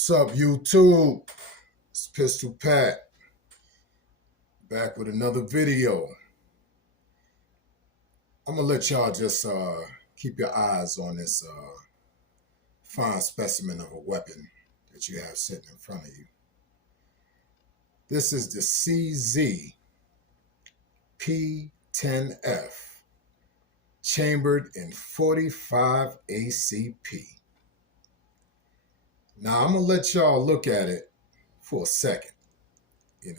What's up, YouTube? It's Pistol Pat back with another video. I'm gonna let y'all just keep your eyes on this fine specimen of a weapon that you have sitting in front of you. This is the CZ P10F, chambered in 45 ACP. Now I'm gonna let y'all look at it for a second. And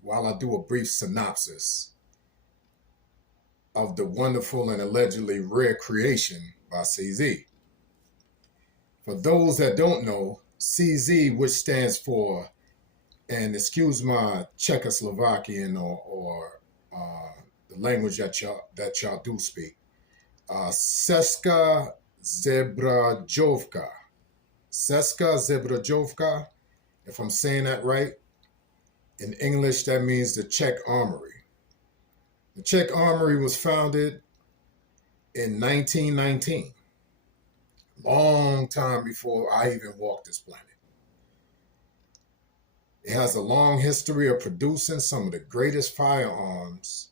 while I do a brief synopsis of the wonderful and allegedly rare creation by CZ. For those that don't know, CZ, which stands for, and excuse my Czechoslovakian or the language that y'all do speak, Seska Zebrajovka. Seska Zebrajovka, if I'm saying that right. In English, that means the Czech Armory. The Czech Armory was founded in 1919, long time before I even walked this planet. It has a long history of producing some of the greatest firearms.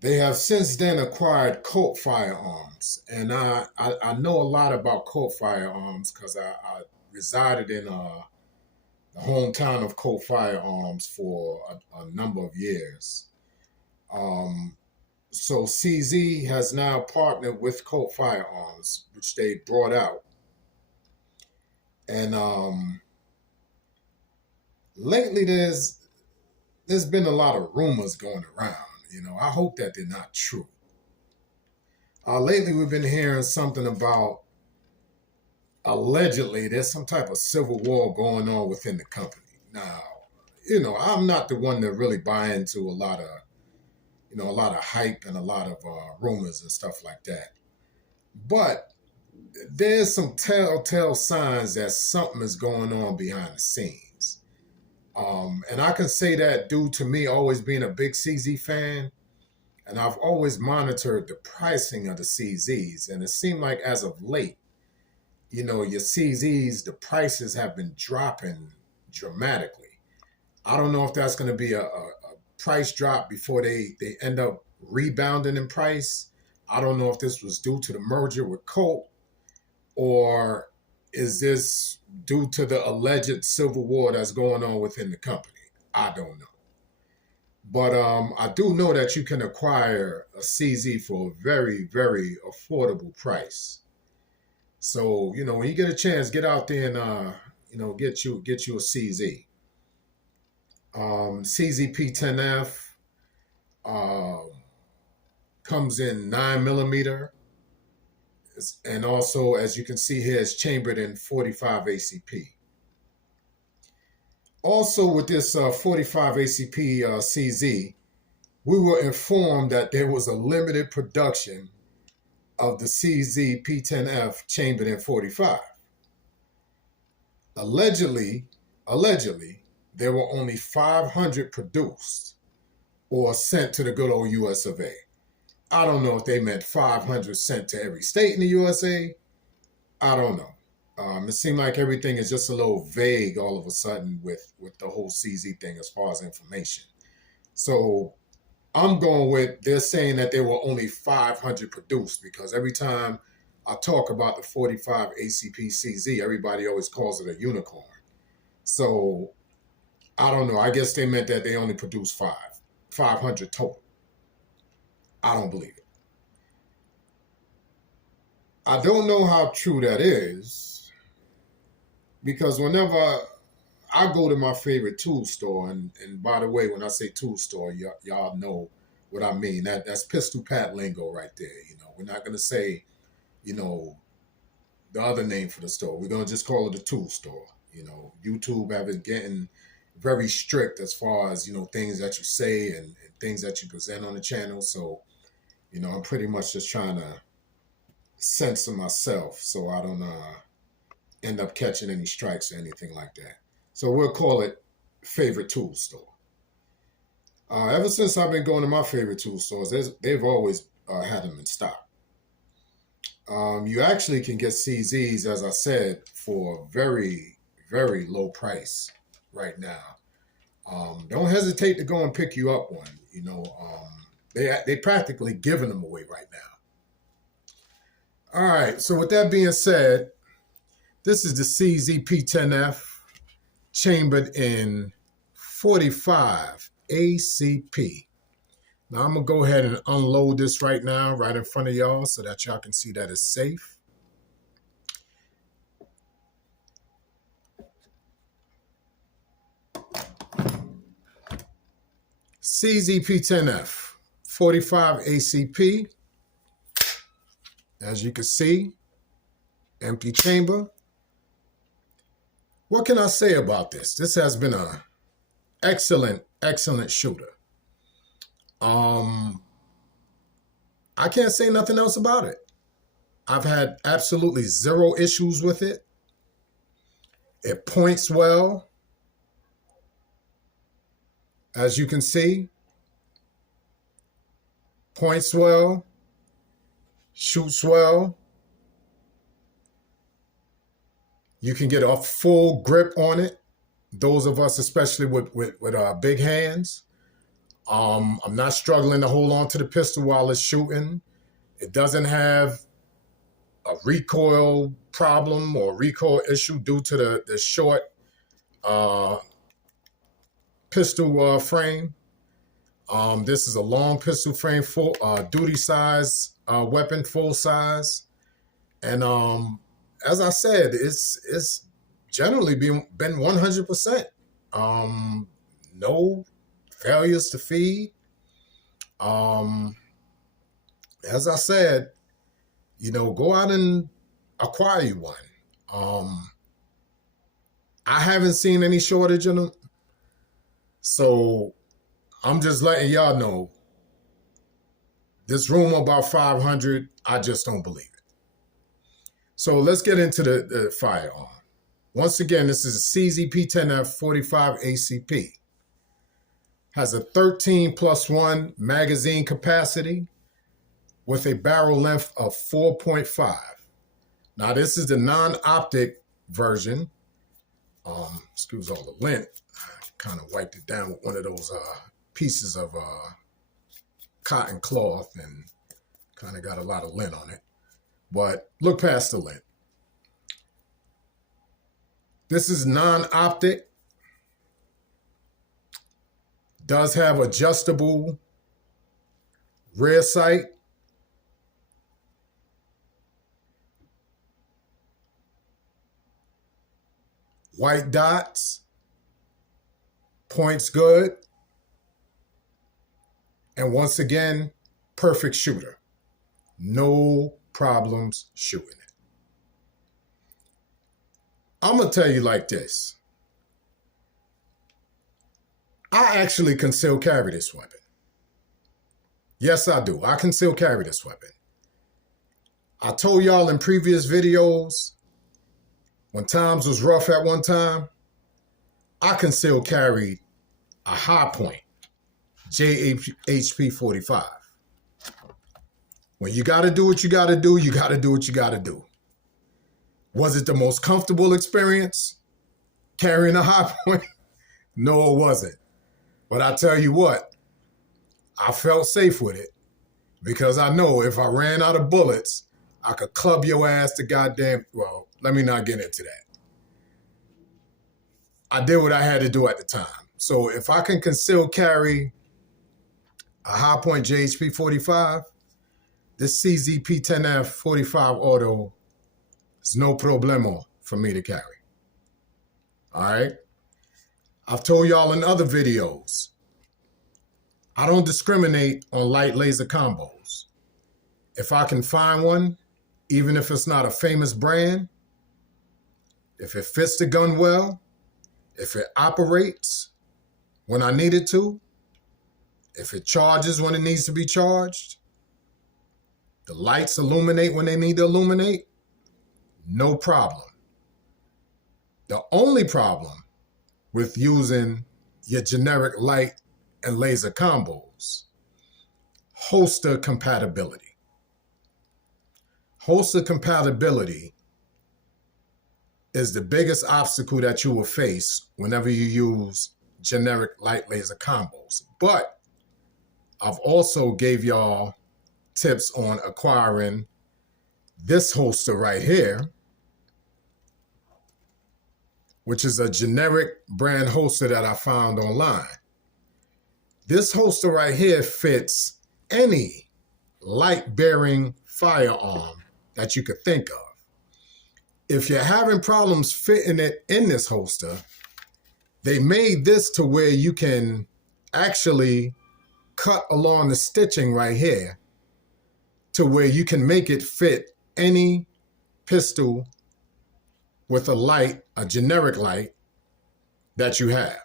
They have since then acquired Colt firearms, and I know a lot about Colt firearms because I resided in the hometown of Colt Firearms for a number of years. So CZ has now partnered with Colt Firearms, which they brought out. And lately there's been a lot of rumors going around. I hope that they're not true. Lately we've been hearing something about allegedly there's some type of civil war going on within the company. Now, I'm not the one that really buy into a lot of hype and a lot of rumors and stuff like that. But there's some telltale signs that something is going on behind the scenes. And I can say that due to me always being a big CZ fan, and I've always monitored the pricing of the CZs, and it seemed like as of late, your CZs, the prices have been dropping dramatically. I don't know if that's going to be a price drop before they end up rebounding in price. I don't know if this was due to the merger with Colt, or is this due to the alleged civil war that's going on within the company? I don't know. But I do know that you can acquire a CZ for a very, very affordable price. So, when you get a chance, get out there and, get you a CZ. CZ P10F comes in 9mm. And also, as you can see here, it's chambered in 45 ACP. Also, with this 45 ACP CZ, we were informed that there was a limited production of the CZ P10F chambered in 45. Allegedly, there were only 500 produced or sent to the good old US of A. I don't know if they meant 500 sent to every state in the USA. I don't know. It seemed like everything is just a little vague all of a sudden with the whole CZ thing as far as information. So I'm going with, they're saying that there were only 500 produced, because every time I talk about the 45 ACP CZ, everybody always calls it a unicorn. So I don't know. I guess they meant that they only produced 500 total. I don't believe it. I don't know how true that is, because whenever I go to my favorite tool store, and by the way, when I say tool store, y'all know what I mean. That's Pistol Pat lingo right there. We're not going to say, the other name for the store. We're going to just call it a tool store. YouTube have been getting very strict as far as, things that you say and things that you present on the channel. So, I'm pretty much just trying to censor myself so I don't end up catching any strikes or anything like that. So we'll call it favorite tool store. Ever since I've been going to my favorite tool stores, they've always had them in stock. You actually can get CZs, as I said, for very, very low price right now. Don't hesitate to go and pick you up one. They practically giving them away right now. All right. So with that being said, this is the CZ P10F chambered in 45 ACP. Now I'm gonna go ahead and unload this right now, right in front of y'all, so that y'all can see that it's safe. CZ P10F 45 ACP. As you can see, empty chamber. What can I say about this? This has been an excellent, excellent shooter. I can't say nothing else about it. I've had absolutely zero issues with it. It points well. As you can see, points well, shoots well. You can get a full grip on it. Those of us, especially with big hands. I'm not struggling to hold on to the pistol while it's shooting. It doesn't have a recoil problem or recoil issue due to the short pistol frame. This is a long pistol frame, full duty size weapon, full size. And as I said, it's generally been 100%. No failures to feed. As I said, go out and acquire you one. I haven't seen any shortage of them. So I'm just letting y'all know, this rumor about 500, I just don't believe it. So let's get into the firearm. Once again, this is a CZ P10F 45 ACP. Has a 13+1 magazine capacity with a barrel length of 4.5. Now this is the non-optic version. Excuse all the lint. I kind of wiped it down with one of those pieces of cotton cloth and kind of got a lot of lint on it. But look past the lint. This is non-optic. Does have adjustable rear sight. White dots. Points good. And once again, perfect shooter. No problems shooting it. I'm going to tell you like this. I actually conceal carry this weapon. Yes, I do. I conceal carry this weapon. I told y'all in previous videos, when times was rough at one time, I conceal carried a high point, JHP 45. When you got to do what you got to do, you got to do what you got to do. Was it the most comfortable experience carrying a high point? No, it wasn't. But I tell you what, I felt safe with it because I know if I ran out of bullets, I could club your ass to goddamn, well, let me not get into that. I did what I had to do at the time. So if I can conceal carry a high point JHP 45, this CZ P10F 45 auto is no problemo for me to carry. All right? I've told y'all in other videos, I don't discriminate on light laser combos. If I can find one, even if it's not a famous brand, if it fits the gun well, if it operates when I need it to, if it charges when it needs to be charged, the lights illuminate when they need to illuminate, no problem. The only problem with using your generic light and laser combos, holster compatibility. Holster compatibility is the biggest obstacle that you will face whenever you use generic light laser combos. But I've also gave y'all tips on acquiring this holster right here, which is a generic brand holster that I found online. This holster right here fits any light-bearing firearm that you could think of. If you're having problems fitting it in this holster, they made this to where you can actually cut along the stitching right here to where you can make it fit any pistol with a light, a generic light that you have.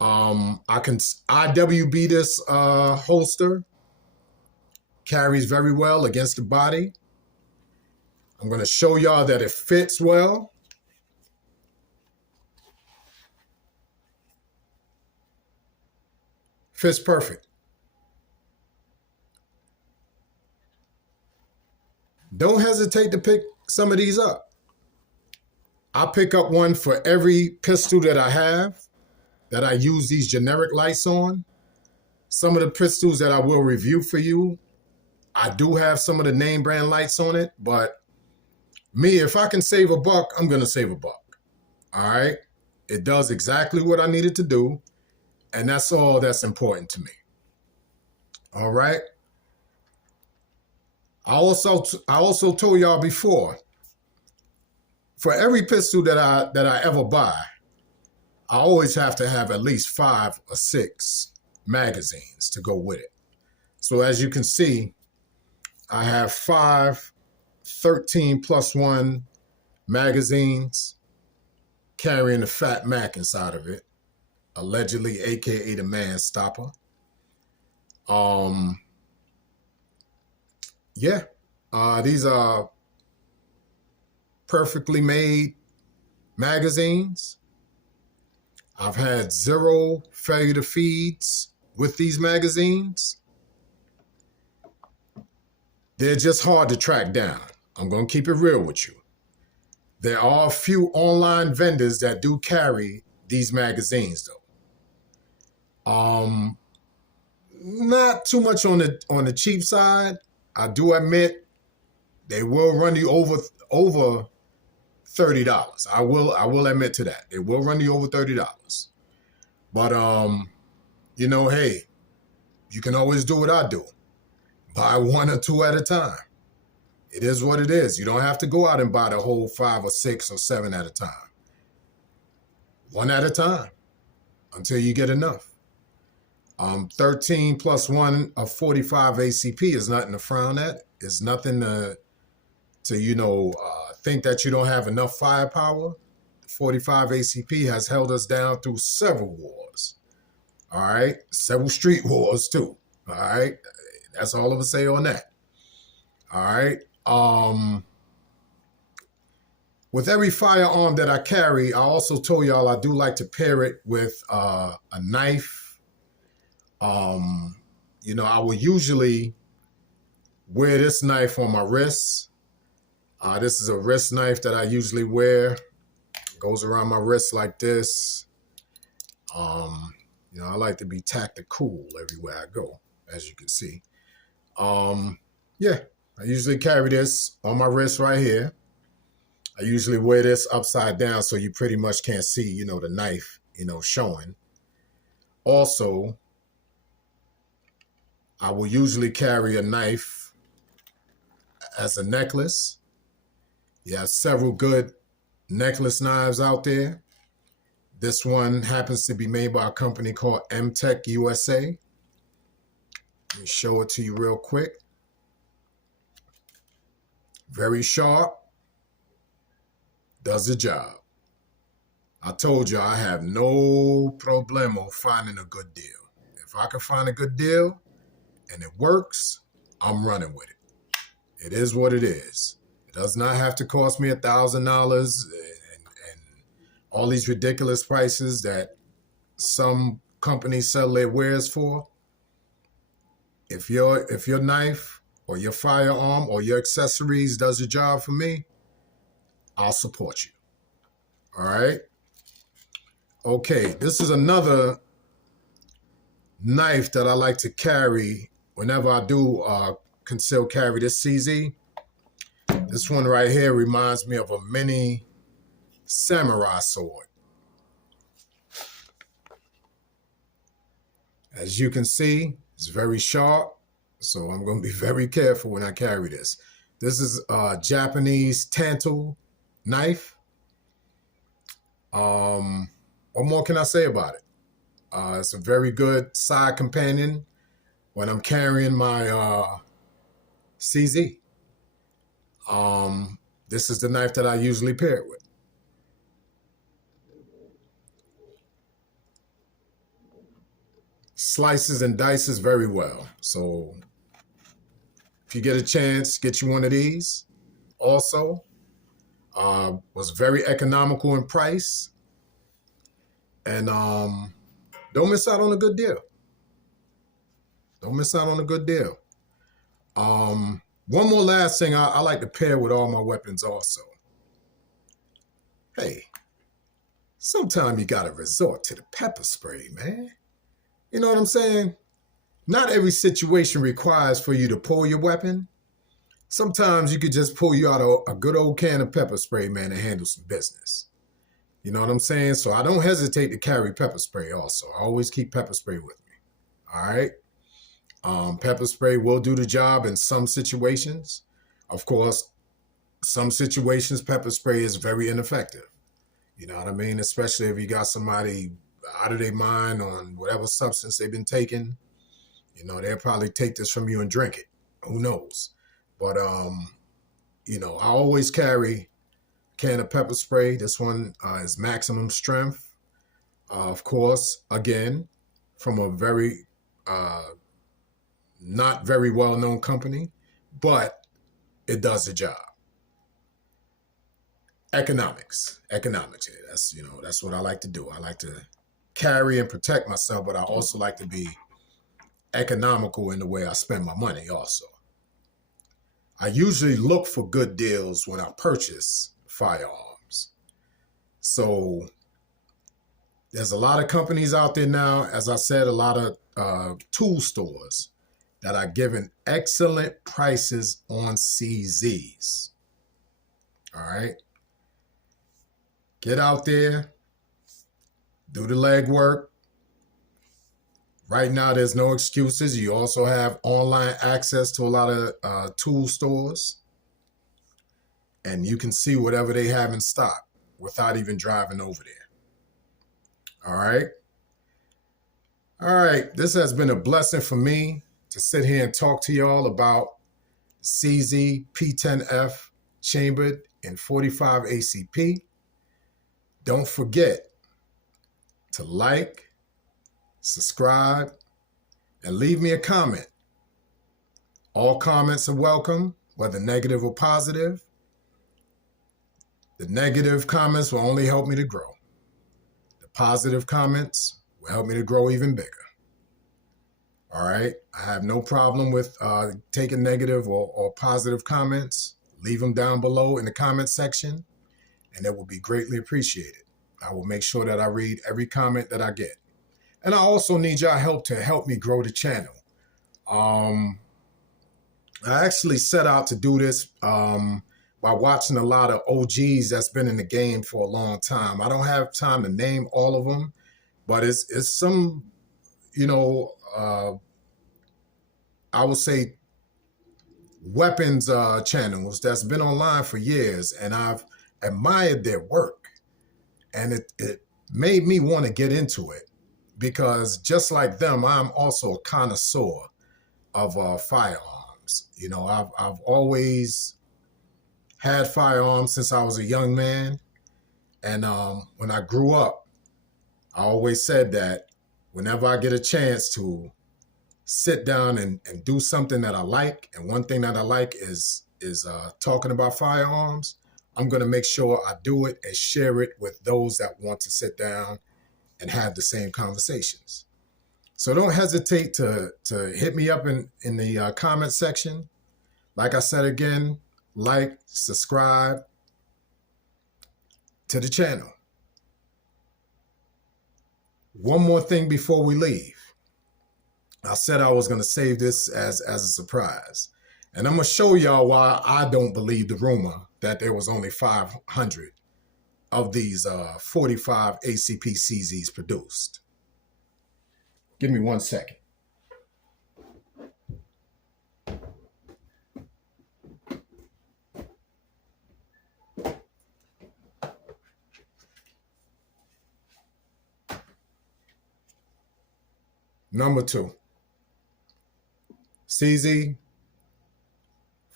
I can IWB this holster, carries very well against the body. I'm going to show y'all that it fits well. Fits perfect. Don't hesitate to pick some of these up. I pick up one for every pistol that I have, that I use these generic lights on. Some of the pistols that I will review for you, I do have some of the name brand lights on it, but me, if I can save a buck, I'm going to save a buck. All right? It does exactly what I need it to do, and that's all that's important to me. All right? I also told y'all before, for every pistol that I ever buy, I always have to have at least 5 or 6 magazines to go with it. So as you can see, I have 5 13+1 magazines carrying a Fat Mac inside of it, allegedly aka the Man Stopper. These are perfectly made magazines. I've had 0 failure to feeds with these magazines. They're just hard to track down. I'm going to keep it real with you. There are a few online vendors that do carry these magazines though. Not too much on the cheap side. I do admit they will run you over $30. I will admit to that. They will run you over $30. But hey, you can always do what I do. Buy 1 or 2 at a time. It is what it is. You don't have to go out and buy the whole 5 or 6 or 7 at a time. 1 at a time until you get enough. 13+1 of 45 ACP is nothing to frown at. It's nothing to think that you don't have enough firepower. 45 ACP has held us down through several wars. All right, several street wars too. All right, that's all I'm gonna say on that. All right. With every firearm that I carry, I also told y'all I do like to pair it with a knife. I will usually wear this knife on my wrist. This is a wrist knife that I usually wear. It goes around my wrist like this. I like to be tactical everywhere I go, as you can see. I usually carry this on my wrist right here. I usually wear this upside down so you pretty much can't see, the knife, showing. Also, I will usually carry a knife as a necklace. You have several good necklace knives out there. This one happens to be made by a company called M-Tech USA. Let me show it to you real quick. Very sharp. Does the job. I told you I have no problemo finding a good deal. If I can find a good deal and it works, I'm running with it. It is what it is. It does not have to cost me $1,000 and all these ridiculous prices that some companies sell their wares for. If your knife or your firearm or your accessories does the job for me, I'll support you. All right. Okay, this is another knife that I like to carry whenever I do concealed carry, this CZ. This one right here reminds me of a mini samurai sword. As you can see, it's very sharp, so I'm going to be very careful when I carry this. This is a Japanese tanto knife. What more can I say about it? It's a very good side companion when I'm carrying my CZ. This is the knife that I usually pair it with. Slices and dices very well. So if you get a chance, get you one of these. Also, was very economical in price. And don't miss out on a good deal. Don't miss out on a good deal. One more last thing I like to pair with all my weapons also. Hey, sometimes you gotta resort to the pepper spray, man. You know what I'm saying? Not every situation requires for you to pull your weapon. Sometimes you could just pull you out a good old can of pepper spray, man, and handle some business. You know what I'm saying? So I don't hesitate to carry pepper spray also. I always keep pepper spray with me. All right? Pepper spray will do the job in some situations. Of course, some situations pepper spray is very ineffective. You know what I mean? Especially if you got somebody out of their mind on whatever substance they've been taking. You know, they'll probably take this from you and drink it. Who knows? But, you know, I always carry a can of pepper spray. This one is maximum strength. Of course, again, from a very not very well-known company, but it does the job. Economics. That's, you know, that's what I like to do. I like to carry and protect myself, but I also like to be economical in the way I spend my money also. I usually look for good deals when I purchase firearms. So there's a lot of companies out there now, as I said, a lot of tool stores that are giving excellent prices on CZs. All right. Get out there, do the legwork. Right now, there's no excuses. You also have online access to a lot of tool stores, and you can see whatever they have in stock without even driving over there. All right. All right. This has been a blessing for me to sit here and talk to y'all about CZ P10F chambered in 45 ACP. Don't forget to like, subscribe, and leave me a comment. All comments are welcome, whether negative or positive. The negative comments will only help me to grow. The positive comments will help me to grow even bigger. All right. I have no problem with taking negative or positive comments. Leave them down below in the comment section, and it will be greatly appreciated. I will make sure that I read every comment that I get. And I also need y'all help to help me grow the channel. I actually set out to do this by watching a lot of OGs that's been in the game for a long time. I don't have time to name all of them, but it's some, you know, I would say weapons channels that's been online for years, and I've admired their work, and it made me want to get into it because just like them, I'm also a connoisseur of firearms. You know, I've always had firearms since I was a young man, and when I grew up, I always said that whenever I get a chance to sit down and do something that I like, and one thing that I like is talking about firearms, I'm going to make sure I do it and share it with those that want to sit down and have the same conversations. So don't hesitate to hit me up in the comment section. Like I said again, like, subscribe to the channel. One more thing before we leave. I said I was going to save this as a surprise. And I'm going to show y'all why I don't believe the rumor that there was only 500 of these 45 ACP CZs produced. Give me 1 second. Number 2, CZ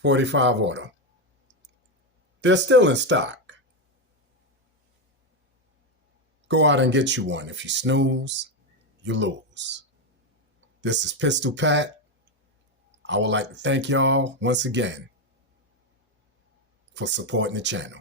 45 order. They're still in stock. Go out and get you one. If you snooze, you lose. This is Pistol Pat. I would like to thank y'all once again for supporting the channel.